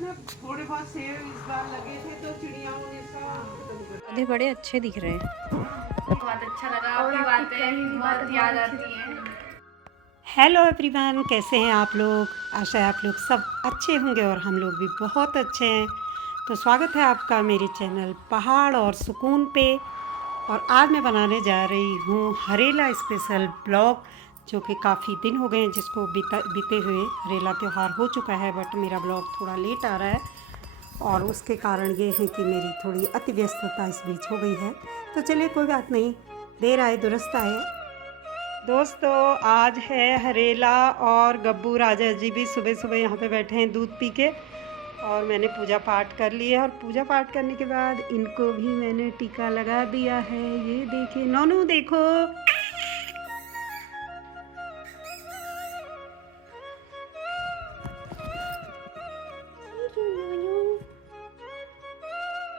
ना थोड़े बहुत सेब इस बार लगे थे तो चिड़ियाओं ने सब पौधे बड़े अच्छे दिख रहे हैं। बहुत अच्छा लगा, आपकी बातें बहुत याद आती हैं। हेलो एवरीवन, कैसे हैं आप लोग? आशा है आप लोग सब अच्छे होंगे और हम लोग भी बहुत अच्छे हैं। तो स्वागत है आपका मेरे चैनल पहाड़ और सुकून पे। और आज मैं बनाने जा रही हूँ हरेला स्पेशल ब्लॉग, जो कि काफ़ी दिन हो गए हैं जिसको बीते हुए। हरेला त्यौहार हो चुका है बट मेरा ब्लॉग थोड़ा लेट आ रहा है और उसके कारण ये है कि मेरी थोड़ी अति व्यस्तता इस बीच हो गई है। तो चलिए कोई बात नहीं, देर आए दुरुस्त आए। दोस्तों आज है हरेला और गब्बू राजा जी भी सुबह सुबह यहाँ पे बैठे हैं दूध पी के। और मैंने पूजा पाठ कर लिया और पूजा पाठ करने के बाद इनको भी मैंने टीका लगा दिया है। ये देखिए नोनू, देखो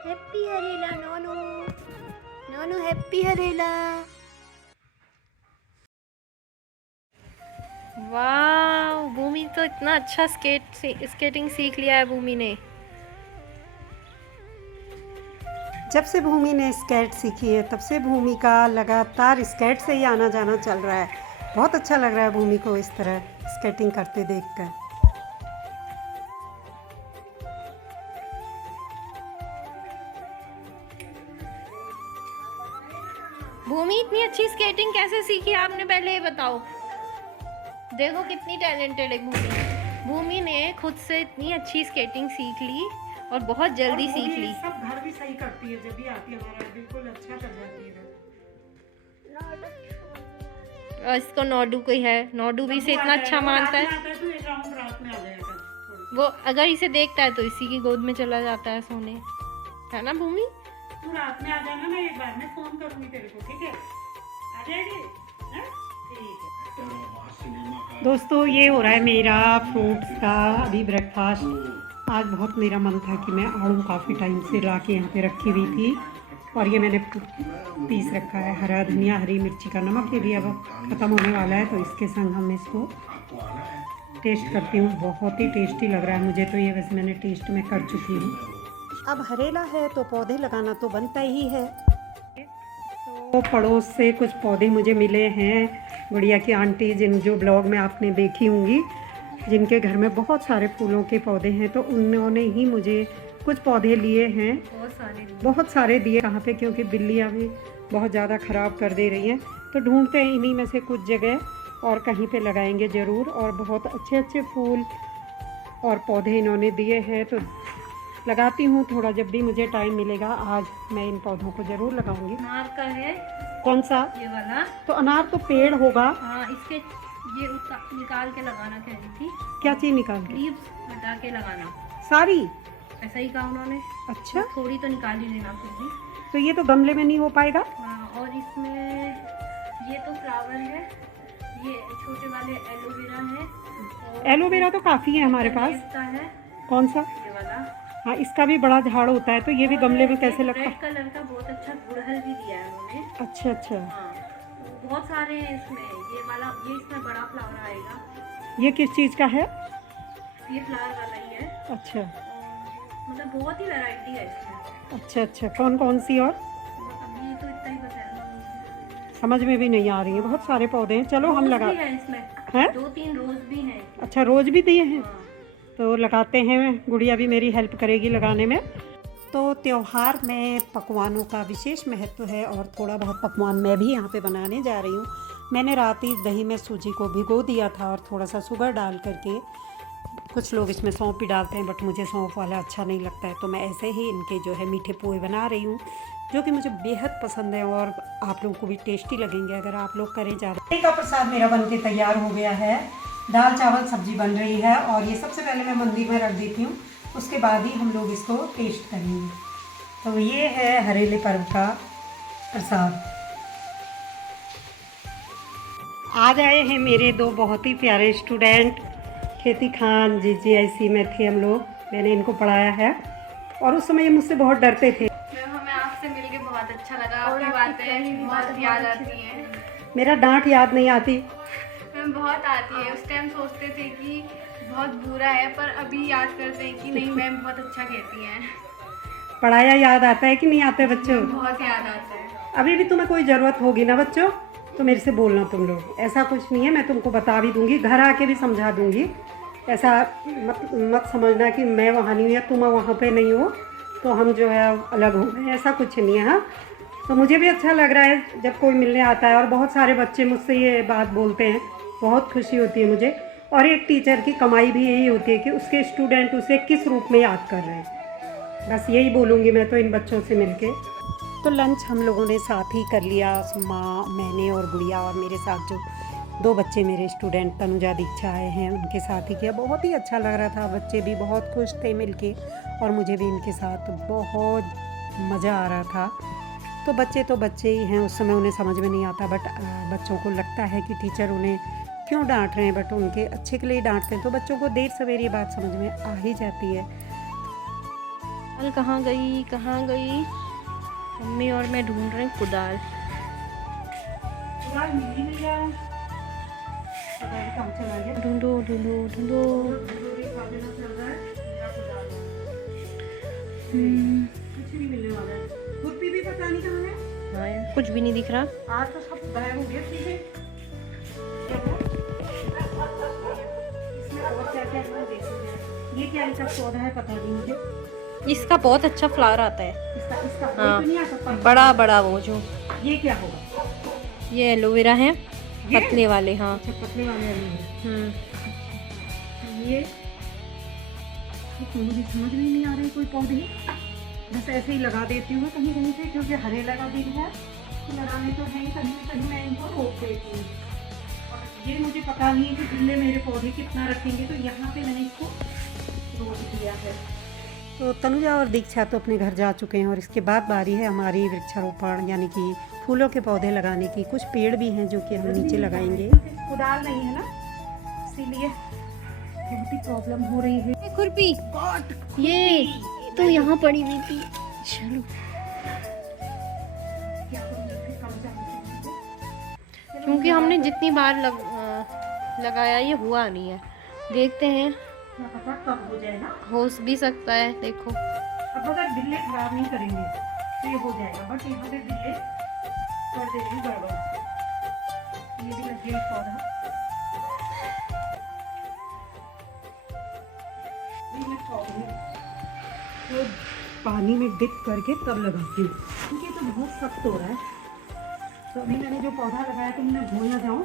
हैप्पी हरेला नोनू, नोनू हैप्पी हरेला। वाह, भूमि तो इतना अच्छा स्केटिंग सीख लिया है भूमि ने। जब से भूमि ने स्केट सीखी है तब से भूमि का लगातार स्केट से ही आना जाना चल रहा है। बहुत अच्छा लग रहा है भूमि को इस तरह स्केटिंग करते देखकर। भूमि इतनी अच्छी स्केटिंग कैसे सीखी आपने, पहले ये बताओ। देखो कितनी टैलेंटेड है भूमि। भूमि ने खुद से इतनी अच्छी स्केटिंग सीख ली और बहुत जल्दी सीख ली। सब घर भी सही करती है, जब भी आती है हमारा बिल्कुल अच्छा कर जाती है। और इसको नोडू कोई है, नोडू भी इसे इतना अच्छा मानता है। तो एक राउंड रात में आ जाएगा। वो अगर इसे देखता है तो इसी की गोद में चला जाता है सोने, है ना भूमि? तू रात में आ जाना, मैं एक बार में फोन करूंगी तेरे को, ठीक है? आ जाएगी? ठीक है। दोस्तों ये हो रहा है मेरा फ्रूट्स का अभी ब्रेकफास्ट। आज बहुत मेरा मन था कि मैं आड़ू काफ़ी टाइम से ला के यहाँ पे रखी हुई थी और ये मैंने पीस रखा है। हरा धनिया, हरी मिर्ची का नमक, ये भी अब ख़त्म होने वाला है तो इसके संग हम इसको टेस्ट करती हूँ। बहुत ही टेस्टी लग रहा है मुझे तो ये, वैसे मैंने टेस्ट में कर चुकी हूँ। अब हरेला है तो पौधे लगाना तो बनता ही है। तो पड़ोस से कुछ पौधे मुझे मिले हैं। गुड़िया की आंटी जो ब्लॉग में आपने देखी होंगी, जिनके घर में बहुत सारे फूलों के पौधे हैं, तो उन्होंने ही मुझे कुछ पौधे लिए हैं। बहुत सारे दिए। कहाँ पे, क्योंकि बिल्लियाँ भी बहुत ज़्यादा ख़राब कर दे रही हैं। तो ढूंढते हैं इन्हीं में से कुछ जगह और कहीं पे लगाएंगे ज़रूर। और बहुत अच्छे अच्छे फूल और पौधे इन्होंने दिए हैं तो लगाती हूँ थोड़ा, जब भी मुझे टाइम मिलेगा। आज मैं इन पौधों को ज़रूर लगाऊंगी। अनार का है। कौन सा? ये वाला। तो अनार तो पेड़ होगा। हाँ, इसके ये निकाल के लगाना कह रही थी। क्या चीज़ निकाल के? लीव्स हटा के लगाना सारी? ऐसा ही कहा उन्होंने। अच्छा, थोड़ी तो निकाल ही लेना फिर भी। तो ये तो गमले में नहीं हो पाएगा। हाँ, और इसमें ये तो फ्लावर है, ये छोटे वाले एलोवेरा है। एलोवेरा तो काफ़ी है हमारे पास। इसका है कौन सा? ये वाला। हाँ, इसका भी बड़ा झाड़ होता है, तो ये भी गमले में कैसे लगता है? रेड कलर का बहुत अच्छा गुड़हल भी दिया है उन्होंने। अच्छा अच्छा। हाँ, तो बहुत सारे हैं इसमें। ये वाला, ये इसमें बड़ा फ्लावर आएगा। ये किस चीज़ का है? ये फ्लावर वाला ही है। अच्छा मतलब बहुत ही वैरायटी है इसमें। अच्छा अच्छा। कौन कौन सी? और अभी तो इतना ही बताया, समझ में भी नहीं आ रही है, बहुत सारे पौधे हैं। चलो हम लगा है इसमें हैं। 2-3 रोज भी हैं। अच्छा, रोज़ भी दिए हैं। हाँ। तो लगाते हैं, गुड़िया भी मेरी हेल्प करेगी लगाने में। तो त्यौहार में पकवानों का विशेष महत्व है और थोड़ा बहुत पकवान मैं भी यहाँ पे बनाने जा रही हूँ। मैंने रात ही दही में सूजी को भिगो दिया था और थोड़ा सा शुगर डाल करके, कुछ लोग इसमें सौंफ भी डालते हैं बट मुझे सौंफ वाला अच्छा नहीं लगता है, तो मैं ऐसे ही इनके जो है मीठे पोहे बना रही हूँ, जो कि मुझे बेहद पसंद है और आप लोगों को भी टेस्टी लगेंगे अगर आप लोग करें ज़्यादा। का प्रसाद मेरा बन के तैयार हो गया है। दाल चावल सब्जी बन रही है और ये सबसे पहले मैं मंदिर में रख देती हूँ, उसके बाद ही हम लोग इसको टेस्ट करेंगे। तो ये है हरेले पर्व का प्रसाद। आज आए हैं मेरे दो बहुत ही प्यारे स्टूडेंट, खेती खान GGIC में थे हम लोग। मैंने इनको पढ़ाया है और उस समय ये मुझसे बहुत डरते थे। हमें आपसे मिलके बहुत अच्छा लगा, आपकी बातें बहुत याद आती हैं। मेरा डांट याद नहीं आती? मैम बहुत आती है। उस टाइम सोचते थे कि बहुत बुरा है, पर अभी याद करते हैं कि नहीं मैम बहुत अच्छा कहती हैं। पढ़ाया याद आता है कि नहीं आता है बच्चों? बहुत याद आता है। अभी भी तुम्हें कोई ज़रूरत होगी ना बच्चों तो मेरे से बोलना तुम लोग, ऐसा कुछ नहीं है, मैं तुमको बता भी दूंगी, घर आके भी समझा दूंगी। ऐसा मत समझना कि मैं वहाँ नहीं हूँ या तुम वहाँ पे नहीं हो तो हम जो है अलग हो गए, ऐसा कुछ नहीं है। हाँ, तो मुझे भी अच्छा लग रहा है जब कोई मिलने आता है और बहुत सारे बच्चे मुझसे ये बात बोलते हैं, बहुत खुशी होती है मुझे। और एक टीचर की कमाई भी यही होती है कि उसके स्टूडेंट उसे किस रूप में याद कर रहे हैं, बस यही बोलूँगी मैं तो इन बच्चों से मिलके। तो लंच हम लोगों ने साथ ही कर लिया, माँ, मैंने और गुड़िया, और मेरे साथ जो 2 बच्चे मेरे स्टूडेंट तनुजा दीक्षा आए हैं उनके साथ ही किया। बहुत ही अच्छा लग रहा था, बच्चे भी बहुत खुश थे मिलके और मुझे भी इनके साथ बहुत मज़ा आ रहा था। तो बच्चे ही हैं, उस समय उन्हें समझ में नहीं आता, बट बच्चों को लगता है कि टीचर उन्हें क्यों डांट रहे हैं, बट उनके अच्छे के लिए डांटते हैं। तो बच्चों को देर सवेर ये बात समझ में आ ही जाती है। कल कहाँ गई मम्मी और मैं ढूंढ रहे हैं कुदाल। ढूंढो। कुछ नहीं मिलने वाला है, खुरपी भी पता नहीं कहाँ है। हाँ यार, कुछ भी नहीं दिख रहा। आज तो सब गायब हो गया चीजें। इसमें और क्या क्या है देखिए, ये क्या इनका पौधा है पता नहीं मुझे। इसका बहुत अच्छा फ्लावर आता है। इसका हाँ, तो नहीं आता, बड़ा वो जो। ये क्या होगा? ये एलोवेरा है, ये? पतले वाले। हाँ। अच्छा, पतले वाले हैं। ये मुझे समझ में नहीं आ रही कोई पौधे, बस ऐसे ही लगा देती हूँ कहीं कहीं पे, क्योंकि हरे लगा दी है तो लगाने तो है ही, कहीं मैं इनको रोक देती हूँ। और ये मुझे पता नहीं है कि बिल्ले मेरे पौधे कितना रखेंगे, तो यहाँ पे मैंने इसको रोक दिया है। तो तनुजा और दीक्षा तो अपने घर जा चुके हैं और इसके बाद बारी है हमारी वृक्षारोपण यानी कि फूलों के पौधे लगाने की। कुछ पेड़ भी हैं जो कि हम नीचे लगाएंगे। कुदाल नहीं है ना, इसीलिए बहुत ही प्रॉब्लम हो रही है। खुरपी ये तो यहाँ पड़ी हुई थी। चलो, क्योंकि हमने जितनी बार लगाया ये हुआ नहीं है, देखते हैं पता कब हो जाए ना, हो भी सकता है। देखो अब अगर बिल्ले खराब नहीं करेंगे तो ये हो जाएगा, बट यहाँ पे बिल्ले कर देंगे गड़बड़। ये भी लग गया पौधा, मैं पौधे तो पानी में डिप करके तब लगाती हूँ, क्योंकि ये तो बहुत सख्त हो रहा है। तो अभी मैंने जो पौधा लगाया तो मैं भूल ना जाऊँ,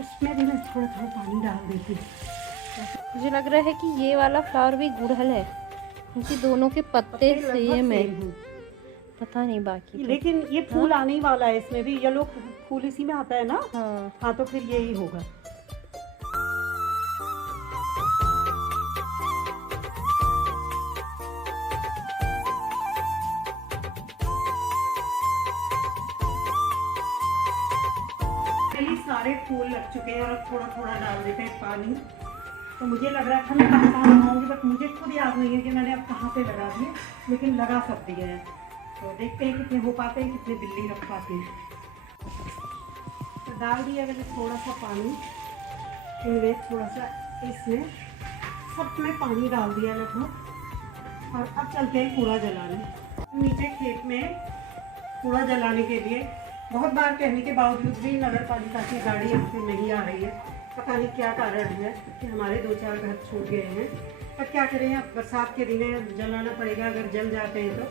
उसमें भी मैं थोड़ा थोड़ा पानी डाल देती हूँ। मुझे लग रहा है कि ये वाला फ्लावर भी गुड़हल है, क्योंकि दोनों के पत्ते सेम है। पता नहीं बाकी, लेकिन ये फूल आने ही वाला है, इसमें भी येलो फूल इसी में आता है ना। हाँ, तो फिर यही होगा। सारे फूल लग चुके हैं और थोड़ा थोड़ा डाल देते हैं पानी। तो मुझे लग रहा था मैं कहाँ लगाऊंगी, बट मुझे खुद याद नहीं है कि मैंने अब कहाँ पे लगा दिए, लेकिन लगा सब दिए हैं। तो देखते हैं कितने हो पाते हैं, कितने बिल्ली रख पाते हैं। तो डाल दिया मैंने थोड़ा सा पानी, इनमें थोड़ा सा इसमें सब में पानी डाल दिया लगभग। और अब चलते हैं कूड़ा जलाने। नीचे खेत में कूड़ा जलाने के लिए बहुत बार कहने के बावजूद भी नगर पालिका की गाड़ी हमसे नहीं आ रही है। पता नहीं क्या कारण है कि हमारे 2-4 घर छूट गए हैं, पर क्या करें, अब बरसात के दिन है, जलाना पड़ेगा। अगर जल जाते हैं तो,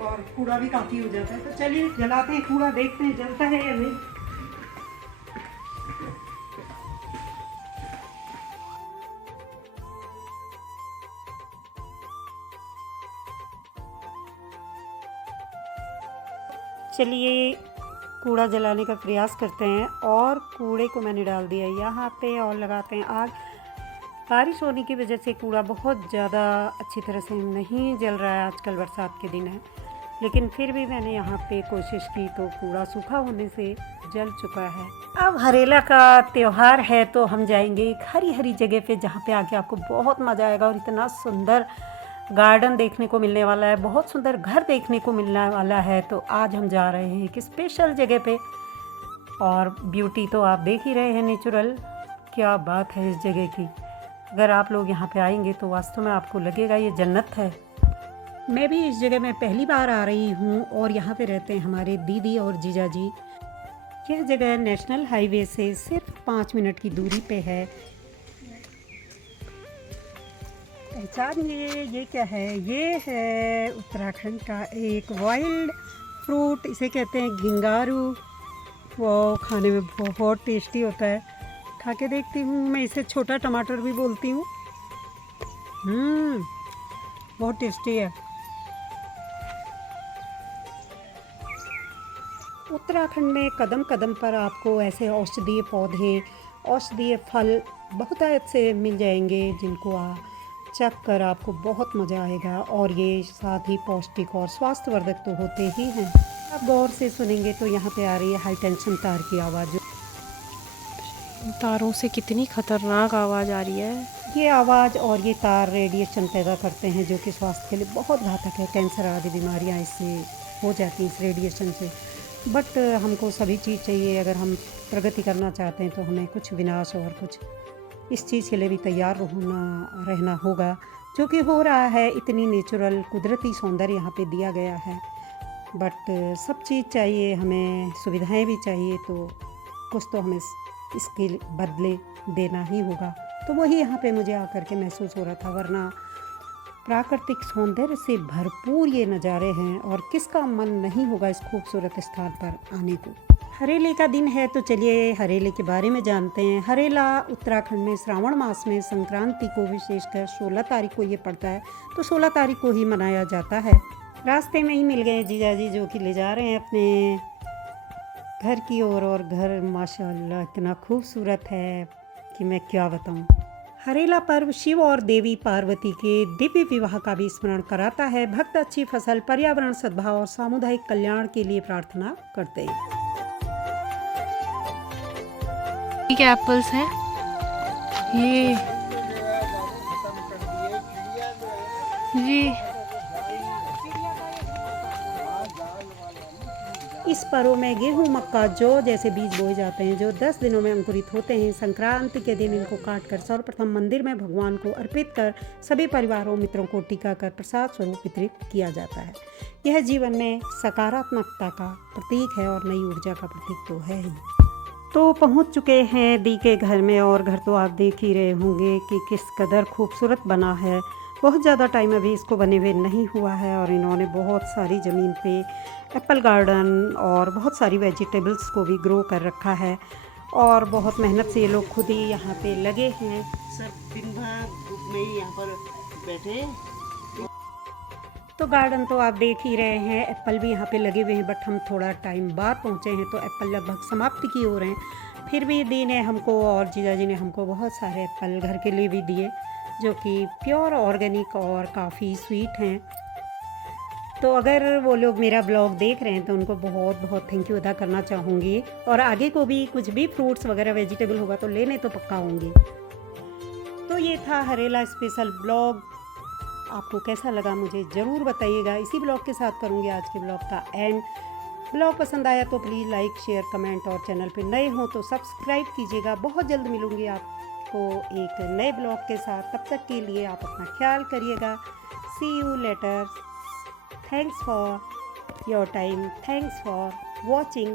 और कूड़ा भी काफ़ी हो जाता है। तो चलिए जलाते हैं कूड़ा, देखते हैं जलता है या नहीं। चलिए कूड़ा जलाने का प्रयास करते हैं। और कूड़े को मैंने डाल दिया यहाँ पे और लगाते हैं आग। बारिश होने की वजह से कूड़ा बहुत ज़्यादा अच्छी तरह से नहीं जल रहा है, आजकल बरसात के दिन है, लेकिन फिर भी मैंने यहाँ पे कोशिश की तो कूड़ा सूखा होने से जल चुका है। अब हरेला का त्यौहार है तो हम जाएंगे एक हरी हरी जगह पे, जहाँ पे आके आपको बहुत मज़ा आएगा और इतना सुंदर गार्डन देखने को मिलने वाला है, बहुत सुंदर घर देखने को मिलने वाला है। तो आज हम जा रहे हैं एक स्पेशल जगह पे, और ब्यूटी तो आप देख ही रहे हैं, नेचुरल क्या बात है इस जगह की। अगर आप लोग यहाँ पे आएंगे तो वास्तव में आपको लगेगा ये जन्नत है। मैं भी इस जगह में पहली बार आ रही हूँ और यहाँ पे रहते हैं हमारे दीदी और जीजा जी। यह जगह नेशनल हाईवे से सिर्फ 5 मिनट की दूरी पे है। पहचानिए ये क्या है? ये है उत्तराखंड का एक वाइल्ड फ्रूट, इसे कहते हैं घिंगारू। वो खाने में बहुत टेस्टी होता है। खा के देखती हूँ। मैं इसे छोटा टमाटर भी बोलती हूँ। बहुत टेस्टी है। उत्तराखंड में कदम कदम पर आपको ऐसे औषधीय पौधे, औषधीय फल बहुत से मिल जाएंगे जिनको आप चख कर आपको बहुत मज़ा आएगा। और ये साथ ही पौष्टिक और स्वास्थ्यवर्धक तो होते ही हैं। आप गौर से सुनेंगे तो यहाँ पे आ रही है हाई टेंशन तार की आवाज़। तारों से कितनी खतरनाक आवाज़ आ रही है। ये आवाज़ और ये तार रेडिएशन पैदा करते हैं जो कि स्वास्थ्य के लिए बहुत घातक है। कैंसर आदि बीमारियाँ इससे हो जाती हैं, इस रेडिएशन से। बट हमको सभी चीज़ चाहिए। अगर हम प्रगति करना चाहते हैं तो हमें कुछ विनाश और कुछ इस चीज़ के लिए भी तैयार रहना होगा, जो कि हो रहा है। इतनी नेचुरल कुदरती सौंदर्य यहाँ पे दिया गया है। बट सब चीज़ चाहिए, हमें सुविधाएं भी चाहिए, तो कुछ तो हमें इसके बदले देना ही होगा। तो वही यहाँ पे मुझे आकर के महसूस हो रहा था। वरना प्राकृतिक सौंदर्य से भरपूर ये नज़ारे हैं और किसका मन नहीं होगा इस खूबसूरत स्थान पर आने को। हरेले का दिन है तो चलिए हरेले के बारे में जानते हैं। हरेला उत्तराखंड में श्रावण मास में संक्रांति को विशेषकर 16 तारीख को ये पड़ता है, तो 16 तारीख को ही मनाया जाता है। रास्ते में ही मिल गए जीजा जी जो कि ले जा रहे हैं अपने घर की ओर। और घर माशाल्लाह इतना खूबसूरत है कि मैं क्या बताऊं। हरेला पर्व शिव और देवी पार्वती के दिव्य विवाह का भी स्मरण कराता है। भक्त अच्छी फसल, पर्यावरण सद्भाव और सामुदायिक कल्याण के लिए प्रार्थना करते हैं। क्या एप्पल्स हैं ये जी। इस पर्व में गेहूं, मक्का, जौ जैसे बीज बोए जाते हैं जो 10 दिनों में अंकुरित होते हैं। संक्रांति के दिन इनको काटकर सर्वप्रथम मंदिर में भगवान को अर्पित कर सभी परिवारों मित्रों को टीका कर प्रसाद स्वरूप वितरित किया जाता है। यह जीवन में सकारात्मकता का प्रतीक है और नई ऊर्जा का प्रतीक तो है ही। तो पहुंच चुके हैं दी के घर में। और घर तो आप देख ही रहे होंगे कि किस कदर खूबसूरत बना है। बहुत ज़्यादा टाइम अभी इसको बने हुए नहीं हुआ है और इन्होंने बहुत सारी ज़मीन पे एप्पल गार्डन और बहुत सारी वेजिटेबल्स को भी ग्रो कर रखा है। और बहुत मेहनत से ये लोग खुद ही यहाँ पे लगे हैं। सब दिन भर धूप में ही यहाँ पर बैठे। तो गार्डन तो आप देख ही रहे हैं। एप्पल भी यहाँ पे लगे हुए हैं, बट हम थोड़ा टाइम बाद पहुँचे हैं तो एप्पल लगभग समाप्ति की ओर हैं। फिर भी दी ने हमको और जीजा जी ने हमको बहुत सारे एप्पल घर के लिए भी दिए जो कि प्योर ऑर्गेनिक और काफ़ी स्वीट हैं। तो अगर वो लोग मेरा ब्लॉग देख रहे हैं तो उनको बहुत बहुत थैंक यू अदा करना चाहूँगी। और आगे को भी कुछ भी फ्रूट्स वगैरह वेजिटेबल होगा तो लेने तो पक्का होंगे। तो ये था हरेला स्पेशल ब्लॉग। आपको कैसा लगा मुझे ज़रूर बताइएगा। इसी ब्लॉग के साथ करूँगी आज के ब्लॉग का एंड। ब्लॉग पसंद आया तो प्लीज़ लाइक, शेयर, कमेंट और चैनल पे नए हो तो सब्सक्राइब कीजिएगा। बहुत जल्द मिलूँगी आपको एक नए ब्लॉग के साथ। तब तक के लिए आप अपना ख्याल करिएगा। See you later. Thanks for your time. Thanks for watching.